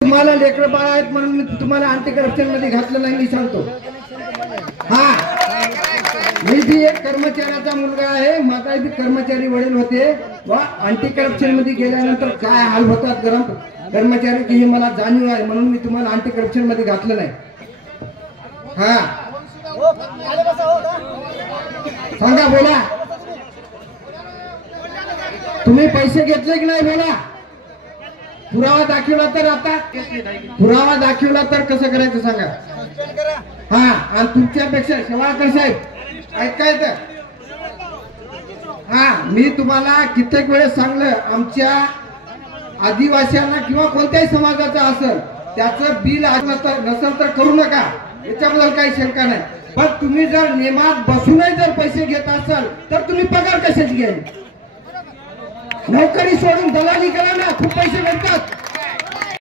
तुम्हाला लेकर बाळ आहेत म्हणून मी तुम्हाला अँटी करप्शन मध्ये घातलं नाही, मी सांगतो। हा, मी भी एक कर्मचाऱ्याचा मुलगा आहे, माझा भी कर्मचारी वडील होते व अँटी करप्शन मध्ये गेल्यानंतर काय हाल होतात गरम कर्मचारी की मला जाणीव आहे, म्हणून मी तुम्हाला अँटी करप्शन मध्ये घातलं नाही। हा, सांगा, बोला, तुम्ही पैसे घेतले की नाही, बोला। पुरावा दाखवला तर, आता पुरावा दाखवला तर कसं करायचं सांगा। हा, आणि तुमच्यापेक्षा शेवाळकर साहेब ऐकायचं, हा, मी तुम्हाला कित्येक वेळेस सांगलं, आमच्या आदिवासींना किंवा कोणत्याही समाजाचा असेल त्याचं बिल नसेल तर करू नका, याच्याबद्दल काही शंका नाही। पण तुम्ही जर नियमात बसूनही जर पैसे घेत असाल तर तुम्ही पगार कशाची घ्याल? नोकरी सोडून दलाली करा ना, खूप पैसे भेटतात।